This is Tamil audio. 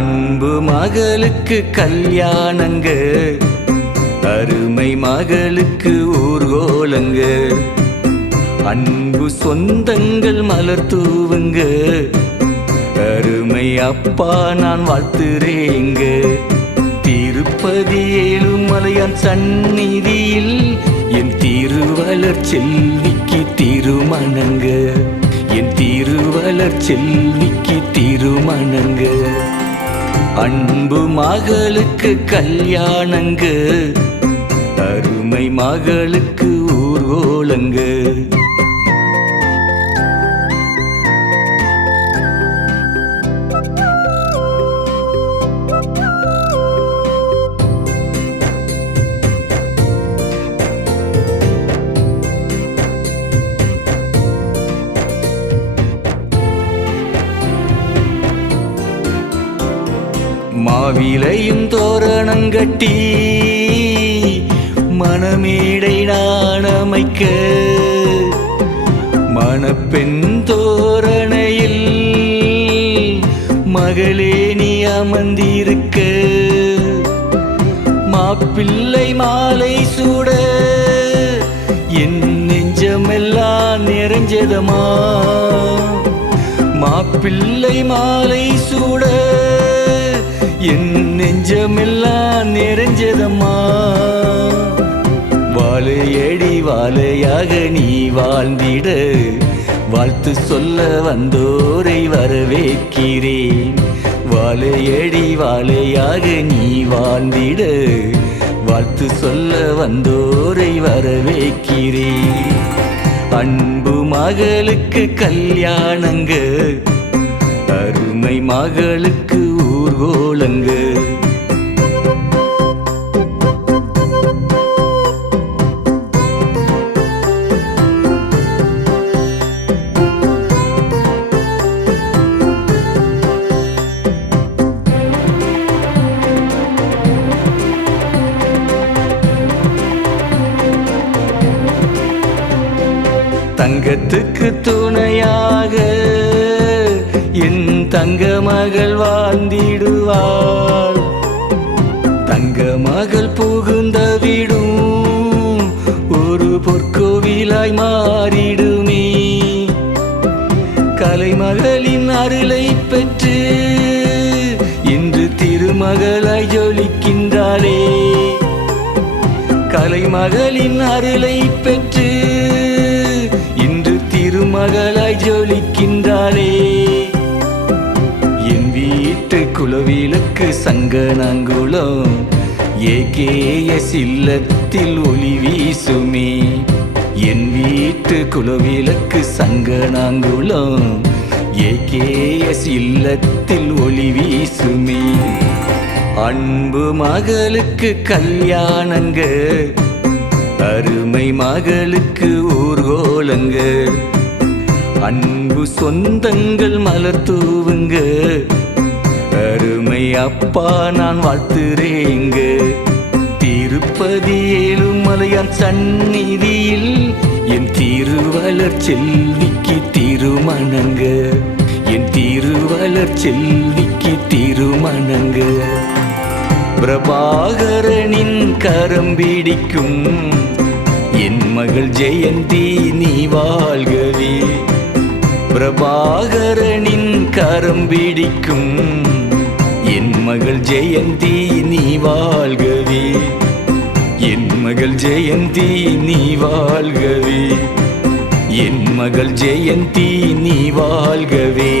அன்பு மகளுக்கு கல்யாணங்க, அருமை மகளுக்கு ஊர்கோலங்க. அன்பு சொந்தங்கள் மலர் தூவுங்க, அருமை அப்பா நான் வாழ்த்துறேங்க. திருப்பதி ஏழுமலையான் சந்நிதியில் என் திருவளர் செல்விக்கு திருமணங்க, என் திருவளர் செல்விக்கு திருமணங்க. அன்பு மகளுக்கு கல்யாணங்க, அருமை மகளுக்கு ஊர்கோலங்க. மாவிலையும் தோரணங்கட்டி மணமேடை நான் அமைக்க, மணப்பெண் தோரணையில் மகளே நீ அமர்ந்திருக்க. மாப்பிள்ளை மாலை சூட என் நெஞ்சமெல்லாம் நிறைஞ்சதமா, மாப்பிள்ளை மாலை சூட என் நெஞ்சமெல்லாம் நிறைஞ்சதம்மா. வாழையடி வாழையாக நீ வாழ்ந்திட, வாழ்த்து சொல்ல வந்தோரை வரவேற்கிறேன். வாழையடி வாழையாக நீ வாழ்ந்திட, வாழ்த்து சொல்ல வந்தோரை வரவேற்கிறேன். அன்பு மகளுக்கு கல்யாணங்க, அருமை மகளுக்கு ஊர்கோலங்க. தங்கத்துக்கு துணையாக என் தங்க மகள் வாழ்ந்திடுவாள். தங்க மகள் புகுந்த விடும் ஒரு பொற்கோவிலாய் மாறிடுமே. கலைமகளின் அருளை பெற்று இன்று திருமகளாய் ஜொலிக்கின்றாளே. கலைமகளின் அருளை பெற்று இன்று திருமகளாய் ஜொலிக்கின்றாளே. என் வீட்டு குலவிளக்கு சங்கனாங்குளம் ஏகேஎஸ் இல்லத்தில் ஒளி வீசுமே. என் வீட்டு குலவிளக்கு சங்கனாங்குளம் ஏகேஎஸ் இல்லத்தில் ஒளி வீசுமே. அன்பு மகளுக்கு கல்யாணங்க, அருமை மகளுக்கு ஊர்கோலங்க. அன்பு சொந்தங்கள் மலர் தூவுங்க, அருமை அப்பா நான் வாழ்த்துறேங்க. திருப்பதி ஏழுமலையான் சந்நிதியில் என் திருவளர் செல்விக்கு திருமணங்க, என் திருவளர் செல்விக்கு திருமணங்க. பிரபாகரனின் கரம் பிடிக்கும் என் மகள் ஜெயந்தி நீ வாழ்கவே. பிரபாகரனின் கரம் பிடிக்கும் என் மகள் ஜெயந்தி நீ வாழ்கவே. என் மகள் ஜெயந்தி நீ வாழ்கவே. என் மகள் ஜெயந்தி நீ வாழ்கவே.